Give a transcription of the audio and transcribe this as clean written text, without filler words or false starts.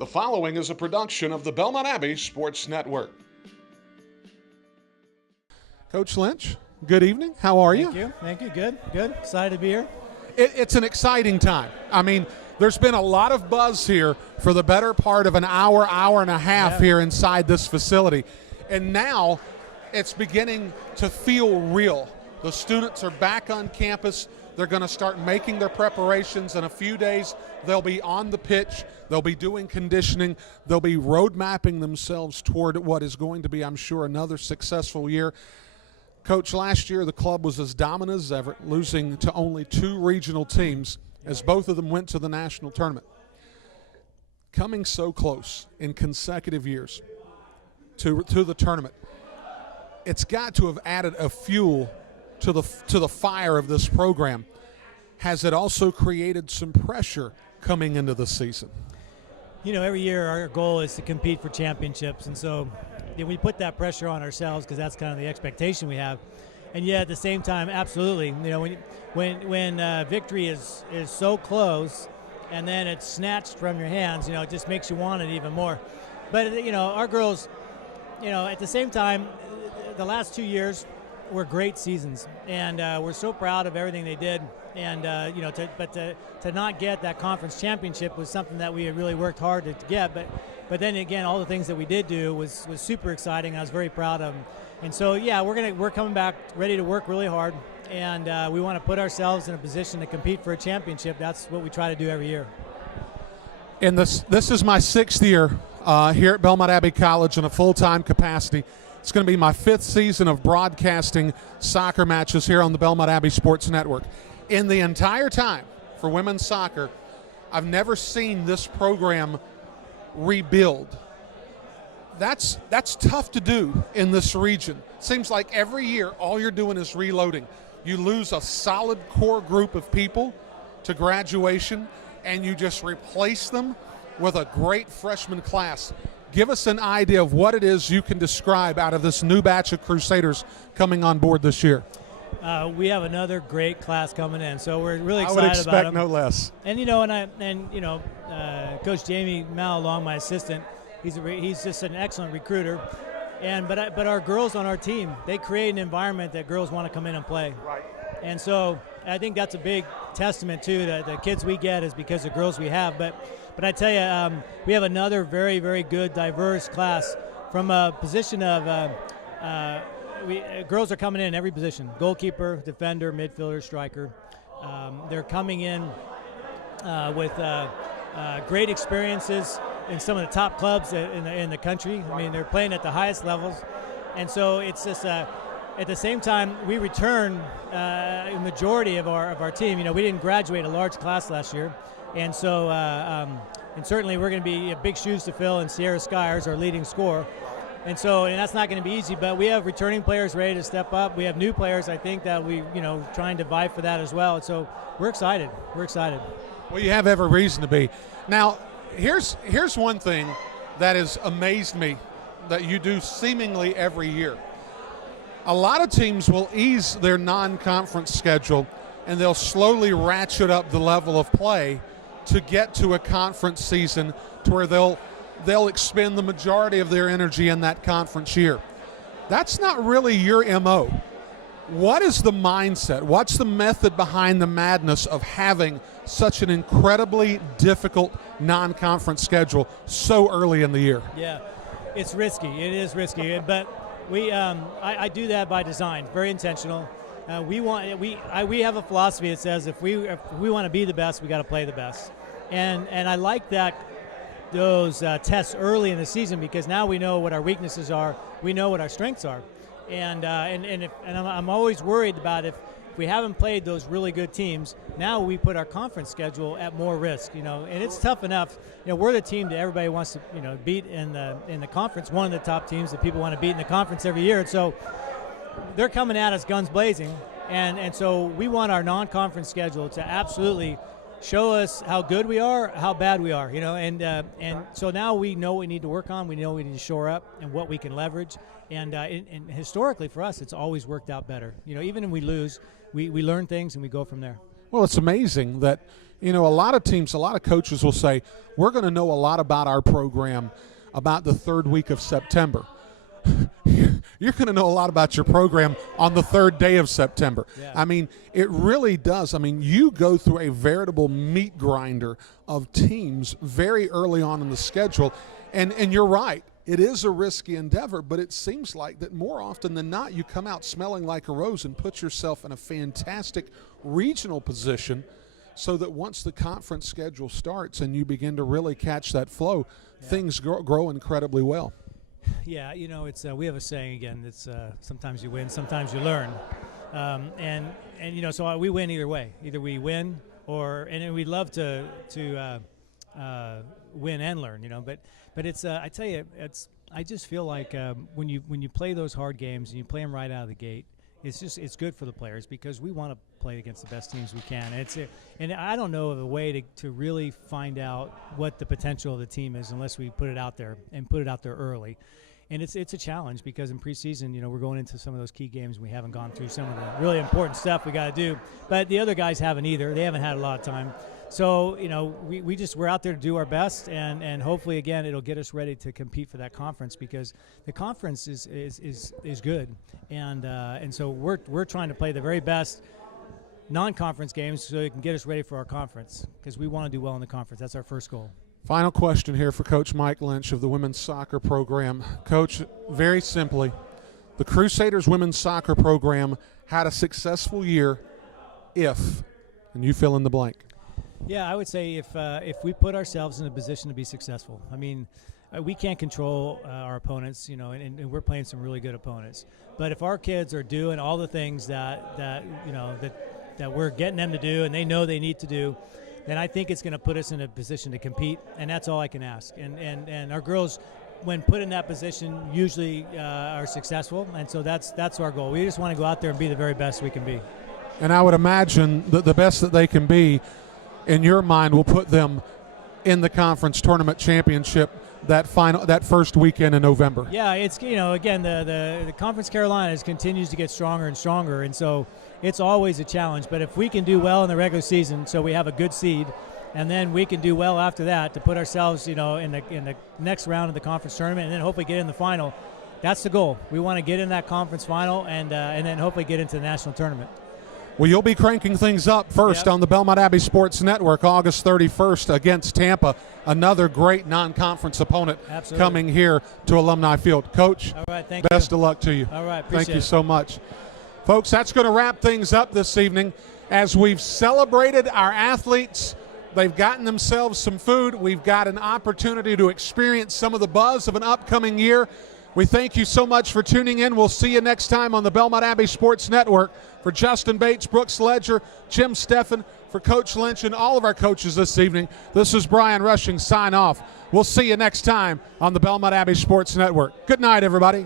The following is a production of the Belmont Abbey Sports Network. Coach Lynch, good evening. How are you? Thank you. Good. Excited to be here. It's an exciting time. I mean, there's been a lot of buzz here for the better part of an hour and a half here inside this facility. And now it's beginning to feel real. The students are back on campus. They're going to start making their preparations. In a few days, they'll be on the pitch. They'll be doing conditioning. They'll be road mapping themselves toward what is going to be, I'm sure, another successful year. Coach, last year the club was as dominant as ever, losing to only 2 regional teams as both of them went to the national tournament. Coming so close in consecutive years to the tournament, it's got to have added a fuel to the fire of this program. Has it also created some pressure coming into the season? You know, every year our goal is to compete for championships, and so we put that pressure on ourselves because that's kind of the expectation we have. And yet at the same time, absolutely, you know, when victory is so close and then it's snatched from your hands, you know, it just makes you want it even more. But, you know, our girls, you know, at the same time, the last 2 years were great seasons, and we're so proud of everything they did. And you know, to not get that conference championship was something that we had really worked hard to get. But then again, all the things that we did do was super exciting. I was very proud of them. And so yeah, we're coming back ready to work really hard, and we want to put ourselves in a position to compete for a championship. That's what we try to do every year. And this is my 6th year here at Belmont Abbey College in a full-time capacity. It's going to be my 5th season of broadcasting soccer matches here on the Belmont Abbey Sports Network. In the entire time for women's soccer, I've never seen this program rebuild. That's tough to do in this region. Seems like every year all you're doing is reloading. You lose a solid core group of people to graduation, and you just replace them with a great freshman class. Give us an idea of what it is you can describe out of this new batch of Crusaders coming on board this year. We have another great class coming in, so we're really excited about it. I would expect no less. And you know, Coach Jamie Malong, my assistant, he's just an excellent recruiter. But our girls on our team, they create an environment that girls want to come in and play. Right. And so I think that's a big testament too, that the kids we get is because of girls we have. But I tell you, we have another very, very good, diverse class from a position of girls are coming in every position: goalkeeper, defender, midfielder, striker. They're coming in with great experiences in some of the top clubs in the country. I mean, they're playing at the highest levels, and so it's just at the same time we return a majority of our team. You know, we didn't graduate a large class last year. And so, and certainly we're going to be big shoes to fill, and Sierra Skyers, our leading scorer. And that's not going to be easy, but we have returning players ready to step up. We have new players, I think, that we, you know, trying to vie for that as well. And so we're excited. Well, you have every reason to be. Now, here's one thing that has amazed me that you do seemingly every year. A lot of teams will ease their non-conference schedule, and they'll slowly ratchet up the level of play to get to a conference season to where they'll expend the majority of their energy in that conference year. That's not really your MO. What is the mindset? What's the method behind the madness of having such an incredibly difficult non-conference schedule so early in the year? Yeah, it's risky. It is risky, but I do that by design, very intentional. We have a philosophy that says if we want to be the best, we got to play the best, and I like those tests early in the season, because now we know what our weaknesses are, we know what our strengths are, and I'm always worried about if we haven't played those really good teams. Now we put our conference schedule at more risk, you know, and it's tough enough. You know, we're the team that everybody wants to, you know, beat in the conference. One of the top teams that people want to beat in the conference every year, and so they're coming at us guns blazing, and so we want our non-conference schedule to absolutely show us how good we are, how bad we are, you know, and so now we know what we need to work on, we know what we need to shore up, and what we can leverage, and historically for us, it's always worked out better. You know, even when we lose, we learn things and we go from there. Well, it's amazing that You know, a lot of teams, a lot of coaches will say, we're going to know a lot about our program about the third week of September. You're going to know a lot about your program on the third day of September. Yeah. I mean, it really does. I mean, you go through a veritable meat grinder of teams very early on in the schedule, and you're right. It is a risky endeavor, but it seems like that more often than not, you come out smelling like a rose and put yourself in a fantastic regional position so that once the conference schedule starts and you begin to really catch that flow, things grow incredibly well. Yeah, you know, it's we have a saying again. It's sometimes you win, sometimes you learn, and you know, so we win either way. Either we win, and we'd love to win and learn. You know, but it's I tell you, I just feel like when you play those hard games and you play them right out of the gate, it's good for the players because we want to play against the best teams we can. And I don't know of a way to really find out what the potential of the team is unless we put it out there and put it out there early. And it's a challenge because in preseason, you know, we're going into some of those key games. We haven't gone through some of the really important stuff we got to do. But the other guys haven't either. They haven't had a lot of time. So, you know, we're out there to do our best, and hopefully, again, it'll get us ready to compete for that conference because the conference is good. And so we're trying to play the very best non-conference games so it can get us ready for our conference because we want to do well in the conference. That's our first goal. Final question here for Coach Mike Lynch of the women's soccer program. Coach, very simply, the Crusaders women's soccer program had a successful year if, and you fill in the blank. Yeah, I would say if we put ourselves in a position to be successful. I mean, we can't control our opponents, you know, and we're playing some really good opponents. But if our kids are doing all the things that you know that we're getting them to do and they know they need to do, then I think it's going to put us in a position to compete, and that's all I can ask. And our girls, when put in that position, usually are successful, and so that's our goal. We just want to go out there and be the very best we can be. And I would imagine that the best that they can be, in your mind, will put them in the conference tournament championship that first weekend in November. Yeah, it's, you know, again, the Conference Carolinas continues to get stronger and stronger, and so it's always a challenge. But if we can do well in the regular season, so we have a good seed, and then we can do well after that to put ourselves, you know, in the next round of the conference tournament, and then hopefully get in the final. That's the goal. We want to get in that conference final, and then hopefully get into the national tournament. Well, you'll be cranking things up first on the Belmont Abbey Sports Network August 31st against Tampa, another great non-conference opponent coming here to Alumni Field. Coach, all right, thank you. Best of luck to you. All right, appreciate it. Thank you so much. Folks, that's going to wrap things up this evening as we've celebrated our athletes. They've gotten themselves some food. We've got an opportunity to experience some of the buzz of an upcoming year. We thank you so much for tuning in. We'll see you next time on the Belmont Abbey Sports Network. For Justin Bates, Brooks Ledger, Jim Steffen, for Coach Lynch and all of our coaches this evening, this is Brian Rushing sign off. We'll see you next time on the Belmont Abbey Sports Network. Good night, everybody.